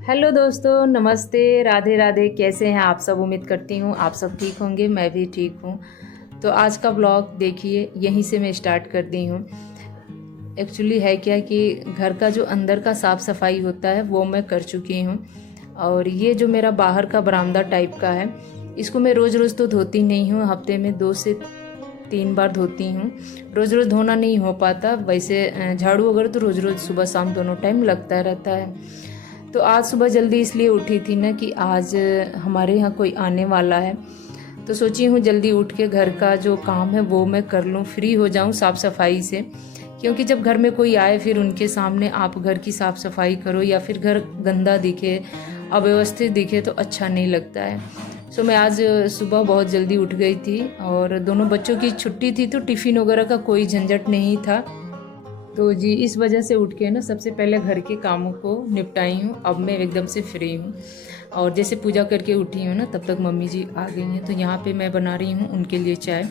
Hello दोस्तों, नमस्ते, राधे राधे। कैसे हैं आप सब? उम्मीद करती हूँ आप सब ठीक होंगे, मैं भी ठीक हूँ। तो आज का ब्लॉग देखिए, यहीं से मैं स्टार्ट कर दी हूँ। एक्चुअली है क्या कि घर का जो अंदर का साफ़ सफाई होता है वो मैं कर चुकी हूँ। और ये जो मेरा बाहर का बरामदा टाइप का है, इसको मैं रोज़ रोज़ तो धोती नहीं हूँ, हफ्ते में 2 से 3 बार धोती हूँ। रोज़ रोज़ धोना नहीं हो पाता। वैसे झाड़ू वगैरह तो रोज़ रोज़ सुबह शाम दोनों टाइम लगता रहता है। तो आज सुबह जल्दी इसलिए उठी थी ना कि आज हमारे यहाँ कोई आने वाला है। तो सोची हूँ जल्दी उठ के घर का जो काम है वो मैं कर लूँ, फ्री हो जाऊँ साफ़ सफाई से। क्योंकि जब घर में कोई आए फिर उनके सामने आप घर की साफ़ सफाई करो या फिर घर गंदा दिखे, अव्यवस्थित दिखे तो अच्छा नहीं लगता है। सो मैं आज सुबह बहुत जल्दी उठ गई थी और दोनों बच्चों की छुट्टी थी, तो टिफ़िन वगैरह का कोई झंझट नहीं था। तो जी इस वजह से उठ के ना सबसे पहले घर के कामों को निपटाई हूँ। अब मैं एकदम से फ्री हूँ। और जैसे पूजा करके उठी हूँ ना, तब तक मम्मी जी आ गई हैं। तो यहाँ पे मैं बना रही हूँ उनके लिए चाय,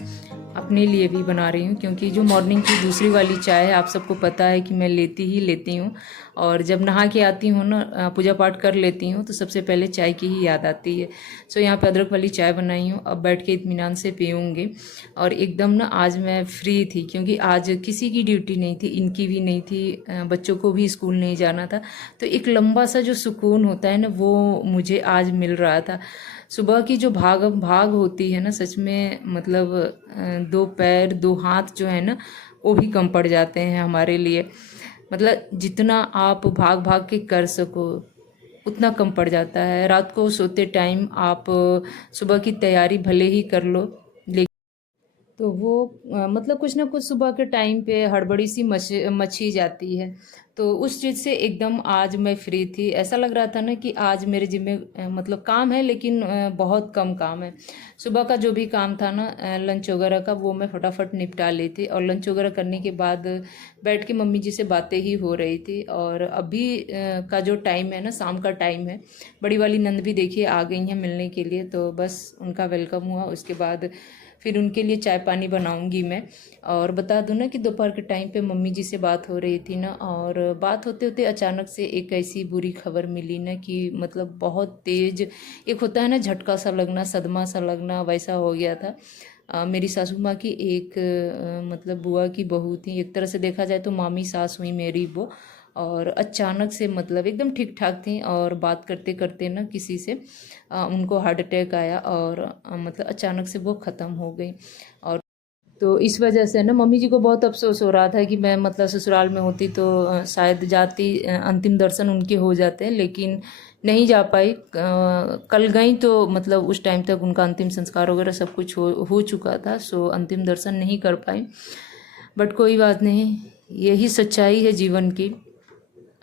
अपने लिए भी बना रही हूँ। क्योंकि जो मॉर्निंग की दूसरी वाली चाय है, आप सबको पता है कि मैं लेती ही लेती हूँ। और जब नहा के आती हूँ ना, पूजा पाठ कर लेती हूँ, तो सबसे पहले चाय की ही याद आती है। सो यहाँ पे अदरक वाली चाय बनाई हूँ, अब बैठ के इत्मीनान से पीऊँगी। और एकदम ना आज मैं फ्री थी, क्योंकि आज किसी की ड्यूटी नहीं थी, इनकी भी नहीं थी, बच्चों को भी स्कूल नहीं जाना था। तो एक लंबा सा जो सुकून होता है ना, वो मुझे आज मिल रहा था। सुबह की जो भाग भाग होती है ना, सच में मतलब 2 पैर 2 हाथ जो है ना, वो भी कम पड़ जाते हैं हमारे लिए। मतलब जितना आप भाग भाग के कर सको उतना कम पड़ जाता है। रात को सोते टाइम आप सुबह की तैयारी भले ही कर लो, तो वो मतलब कुछ ना कुछ सुबह के टाइम पे हड़बड़ी सी मची जाती है। तो उस चीज़ से एकदम आज मैं फ्री थी। ऐसा लग रहा था ना कि आज मेरे जिम्मे मतलब काम है, लेकिन बहुत कम काम है। सुबह का जो भी काम था ना, लंच वगैरह का, वो मैं फटाफट निपटा ली थी। और लंच वगैरह करने के बाद बैठ के मम्मी जी से बातें ही हो रही थी। और अभी का जो टाइम है ना, शाम का टाइम है। बड़ी वाली नंद भी देखिए आ गई हैं मिलने के लिए, तो बस उनका वेलकम हुआ। उसके बाद फिर उनके लिए चाय पानी बनाऊंगी मैं। और बता दूं ना कि दोपहर के टाइम पे मम्मी जी से बात हो रही थी ना, और बात होते होते अचानक से एक ऐसी बुरी खबर मिली ना कि मतलब बहुत तेज, एक होता है ना झटका सा लगना, सदमा सा लगना, वैसा हो गया था। मेरी सासू माँ की एक मतलब बुआ की बहू थी, एक तरह से देखा जाए तो मामी सास हुई मेरी वो। और अचानक से मतलब एकदम ठीक ठाक थी, और बात करते करते ना किसी से उनको हार्ट अटैक आया, और मतलब अचानक से वो ख़त्म हो गई। और तो इस वजह से ना मम्मी जी को बहुत अफसोस हो रहा था कि मैं मतलब ससुराल में होती तो शायद जाती, अंतिम दर्शन उनके हो जाते हैं, लेकिन नहीं जा पाई। कल गई तो मतलब उस टाइम तक उनका अंतिम संस्कार वगैरह सब कुछ हो चुका था। सो अंतिम दर्शन नहीं कर पाई। बट कोई बात नहीं, यही सच्चाई है जीवन की,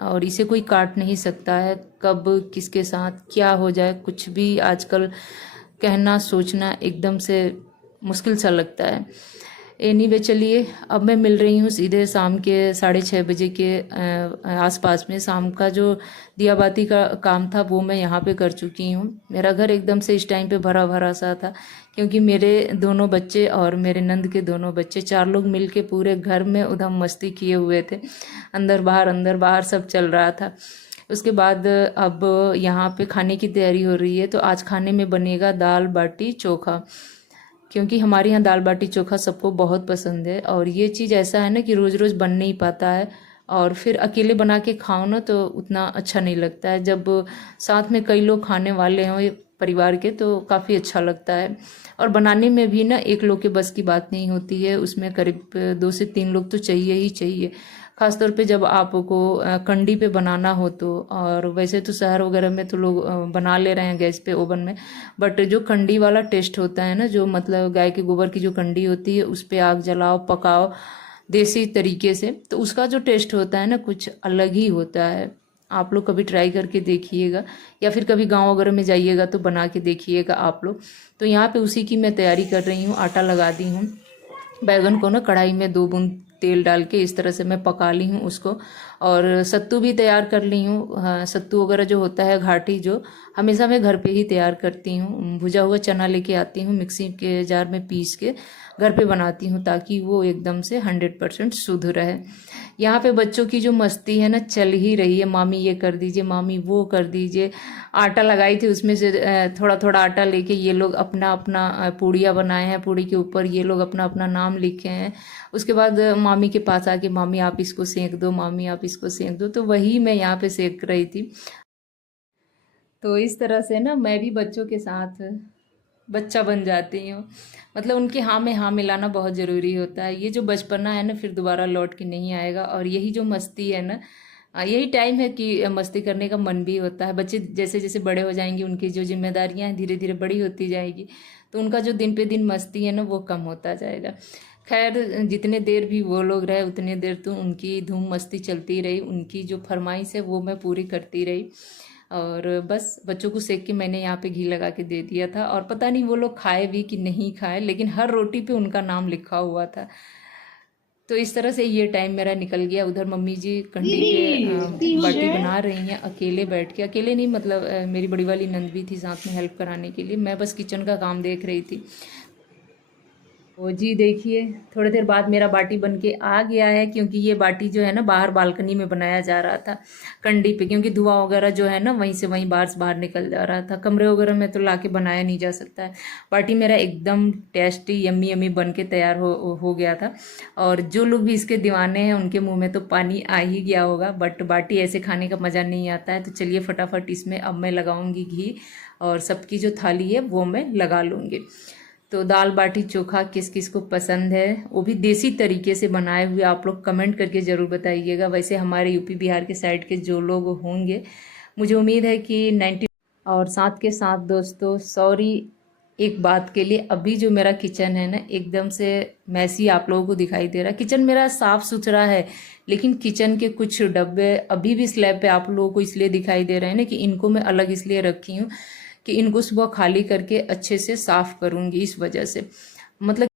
और इसे कोई काट नहीं सकता है। कब किसके साथ क्या हो जाए कुछ भी आजकल कहना सोचना एकदम से मुश्किल सा लगता है। एनीवे चलिए, अब मैं मिल रही हूँ सीधे शाम के 6:30 बजे के आसपास में। शाम का जो दिया बाती का काम था वो मैं यहाँ पे कर चुकी हूँ। मेरा घर एकदम से इस टाइम पे भरा भरा सा था, क्योंकि मेरे दोनों बच्चे और मेरे नंद के दोनों बच्चे, 4 लोग मिल के पूरे घर में उधम मस्ती किए हुए थे। अंदर बाहर सब चल रहा था। उसके बाद अब यहाँ पे खाने की तैयारी हो रही है। तो आज खाने में बनेगा दाल बाटी चोखा, क्योंकि हमारे यहाँ दाल बाटी चोखा सबको बहुत पसंद है। और ये चीज़ ऐसा है ना कि रोज़ रोज़ बन नहीं पाता है, और फिर अकेले बना के खाओ ना तो उतना अच्छा नहीं लगता है। जब साथ में कई लोग खाने वाले हों परिवार के, तो काफ़ी अच्छा लगता है। और बनाने में भी ना एक लोग के बस की बात नहीं होती है, उसमें करीब 2 से 3 लोग तो चाहिए ही चाहिए। खासतौर पे जब आपको कंडी पे बनाना हो तो। और वैसे तो शहर वगैरह में तो लोग बना ले रहे हैं गैस पे ओवन में, बट जो कंडी वाला टेस्ट होता है ना, जो मतलब गाय के गोबर की जो कंडी होती है उस पे आग जलाओ पकाओ देसी तरीके से, तो उसका जो टेस्ट होता है ना कुछ अलग ही होता है। आप लोग कभी ट्राई करके देखिएगा, या फिर कभी गांव वगैरह में जाइएगा तो बना के देखिएगा आप लोग। तो यहाँ पे उसी की मैं तैयारी कर रही हूँ, आटा लगा दी हूँ। बैगन को ना कढ़ाई में 2 बूंद तेल डाल के इस तरह से मैं पका ली हूँ उसको। और सत्तू भी तैयार कर ली हूँ। हाँ, सत्तू वगैरह जो होता है घाटी, जो हमेशा मैं घर पे ही तैयार करती हूँ। भुजा हुआ चना लेके आती हूँ, मिक्सी के जार में पीस के घर पे बनाती हूँ, ताकि वो एकदम से 100% शुद्ध रहे। यहाँ पे बच्चों की जो मस्ती है ना, चल ही रही है। मामी ये कर दीजिए, मामी वो कर दीजिए। आटा लगाई थी, उसमें से थोड़ा थोड़ा आटा लेके ये लोग अपना अपना पूड़ियाँ बनाए हैं। पूड़ी के ऊपर ये लोग अपना अपना नाम लिखे हैं। उसके बाद मामी के पास आके, मामी आप इसको सेंक दो, मामी आप इसको सेंक दो। तो वही मैं यहाँ पे सेंक रही थी। तो इस तरह से ना मैं भी बच्चों के साथ बच्चा बन जाती हूँ। मतलब उनके हाँ में हाँ मिलाना बहुत ज़रूरी होता है। ये जो बचपना है ना, फिर दोबारा लौट के नहीं आएगा। और यही जो मस्ती है ना, यही टाइम है कि मस्ती करने का मन भी होता है। बच्चे जैसे जैसे बड़े हो जाएंगे, उनकी जो जिम्मेदारियाँ हैं धीरे धीरे बड़ी होती जाएगी, तो उनका जो दिन पे दिन मस्ती है ना, वो कम होता जाएगा। खैर, जितने देर भी वो लोग रहे उतने देर तो उनकी धूम मस्ती चलती रही। उनकी जो फरमाइश है वो मैं पूरी करती रही। और बस बच्चों को सेक के मैंने यहाँ पे घी लगा के दे दिया था। और पता नहीं वो लोग खाए भी कि नहीं खाए, लेकिन हर रोटी पे उनका नाम लिखा हुआ था। तो इस तरह से ये टाइम मेरा निकल गया। उधर मम्मी जी कंडी पे बाटी बना रही हैं, अकेले बैठ के। अकेले नहीं, मतलब मेरी बड़ी वाली नंद भी थी साथ में हेल्प कराने के लिए। मैं बस किचन का काम देख रही थी। ओ जी देखिए, थोड़ी देर बाद मेरा बाटी बन के आ गया है। क्योंकि ये बाटी जो है ना, बाहर बालकनी में बनाया जा रहा था कंडी पे, क्योंकि धुआं वगैरह जो है ना, वहीं से वहीं बाहर से बाहर निकल जा रहा था। कमरे वगैरह में तो लाके बनाया नहीं जा सकता है। बाटी मेरा एकदम टेस्टी यम्मी यम्मी बन के तैयार हो गया था। और जो लोग भी इसके दीवाने हैं, उनके मुँह में तो पानी आ ही गया होगा। बट बाटी ऐसे खाने का मज़ा नहीं आता है। तो चलिए फटाफट इसमें अब मैं लगाऊंगी घी, और सबकी जो थाली है वो मैं लगा लूँगी। तो दाल बाटी चोखा किस किस को पसंद है, वो भी देसी तरीके से बनाए हुए, आप लोग कमेंट करके ज़रूर बताइएगा। वैसे हमारे यूपी बिहार के साइड के जो लोग होंगे, मुझे उम्मीद है कि 90। और साथ के साथ दोस्तों, सॉरी एक बात के लिए, अभी जो मेरा किचन है ना, एकदम से मैसी आप लोगों को दिखाई दे रहा है। किचन मेरा साफ़ सुथरा है, लेकिन किचन के कुछ डब्बे अभी भी स्लैब पे आप लोगों को इसलिए दिखाई दे रहे हैं ना, कि इनको मैं अलग इसलिए रखी हूँ कि इनको सुबह खाली करके अच्छे से साफ़ करूँगी, इस वजह से। मतलब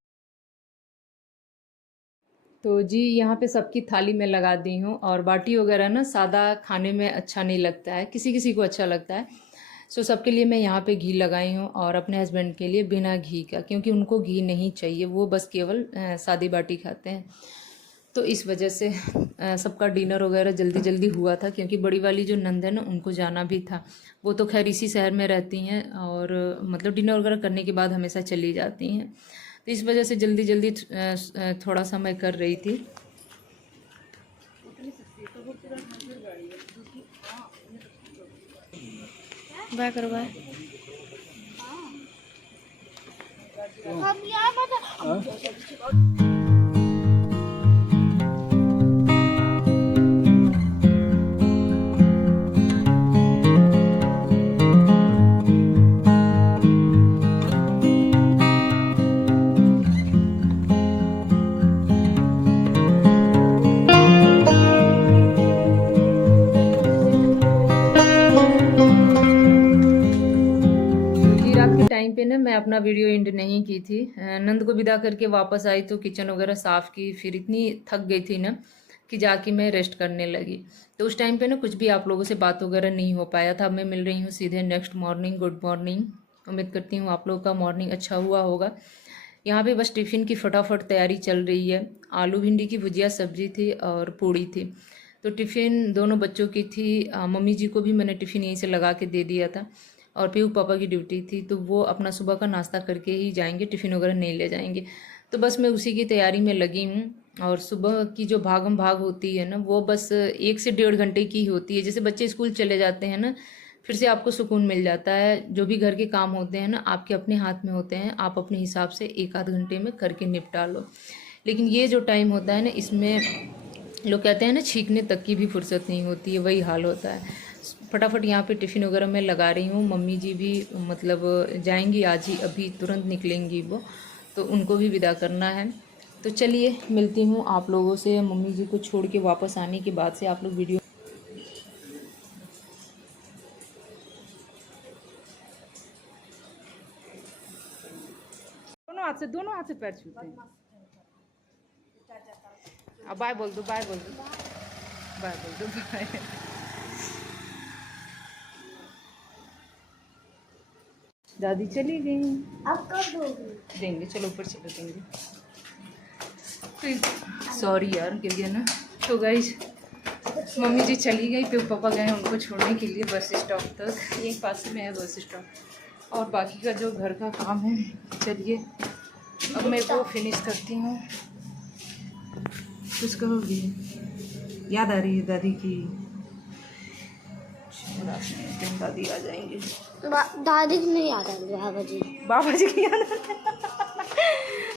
तो जी यहाँ पे सबकी थाली में लगा दी हूँ। और बाटी वगैरह ना सादा खाने में अच्छा नहीं लगता है, किसी किसी को अच्छा लगता है। सो सबके लिए मैं यहाँ पे घी लगाई हूँ, और अपने हस्बैंड के लिए बिना घी का, क्योंकि उनको घी नहीं चाहिए, वो बस केवल सादी बाटी खाते हैं। तो इस वजह से सबका डिनर वगैरह जल्दी जल्दी हुआ था, क्योंकि बड़ी वाली जो नंद है ना, उनको जाना भी था। वो तो खैर इसी शहर में रहती हैं, और मतलब डिनर वगैरह करने के बाद हमेशा चली जाती हैं। तो इस वजह से जल्दी जल्दी थोड़ा सा मैं कर रही थी। बाय करो बाय। टाइम पे ना मैं अपना वीडियो एंड नहीं की थी। नंद को विदा करके वापस आई तो किचन वगैरह साफ़ की, फिर इतनी थक गई थी ना कि जाके मैं रेस्ट करने लगी। तो उस टाइम पे ना कुछ भी आप लोगों से बात वगैरह नहीं हो पाया था। अब मैं मिल रही हूँ सीधे नेक्स्ट मॉर्निंग। Good morning. उम्मीद करती हूँ आप लोगों का मॉर्निंग अच्छा हुआ होगा। यहाँ पे बस टिफ़िन की फटाफट तैयारी चल रही है। आलू भिंडी की भुजिया सब्जी थी और पूड़ी थी। तो टिफ़िन दोनों बच्चों की थी। मम्मी जी को भी मैंने टिफ़िन यहीं से लगा के दे दिया था। और पीयू पापा की ड्यूटी थी, तो वो अपना सुबह का नाश्ता करके ही जाएंगे, टिफ़िन वगैरह नहीं ले जाएंगे। तो बस मैं उसी की तैयारी में लगी हूँ। और सुबह की जो भागम भाग होती है ना, वो बस 1 से 1.5 घंटे की ही होती है। जैसे बच्चे स्कूल चले जाते हैं ना, फिर से आपको सुकून मिल जाता है। जो भी घर के काम होते हैं ना, आपके अपने हाथ में होते हैं, आप अपने हिसाब से 1 आध घंटे में करके निपटा लो। लेकिन ये जो टाइम होता है ना, इसमें लोग कहते हैं ना, छींकने तक की भी फुर्सत नहीं होती है, वही हाल होता है। फटाफट यहाँ पे टिफ़िन वगैरह मैं लगा रही हूँ। मम्मी जी भी मतलब जाएंगी आज ही, अभी तुरंत निकलेंगी वो, तो उनको भी विदा करना है। तो चलिए मिलती हूँ आप लोगों से मम्मी जी को छोड़ के वापस आने के बाद से। आप लोग वीडियो दोनों हाथ से पैर छूते हैं। अब बाय बोल दो, बाय बोल दो। बाय बोल दो, बाय। दादी चली गई। अब कब दोगे? देंगे, चलो ऊपर चलो देंगे। सॉरी यार, गिर गया ना। तो गाइस मम्मी जी चली गई, फिर पापा गए उनको छोड़ने के लिए बस स्टॉप तक। ये पास में है बस स्टॉप। और बाकी का जो घर का काम है, चलिए अब मैं वो फिनिश करती हूँ। कुछ कहोगी? याद आ रही है दादी की? दादी आ जाएंगे। दादी की नहीं याद आ रही, बाबा जी की याद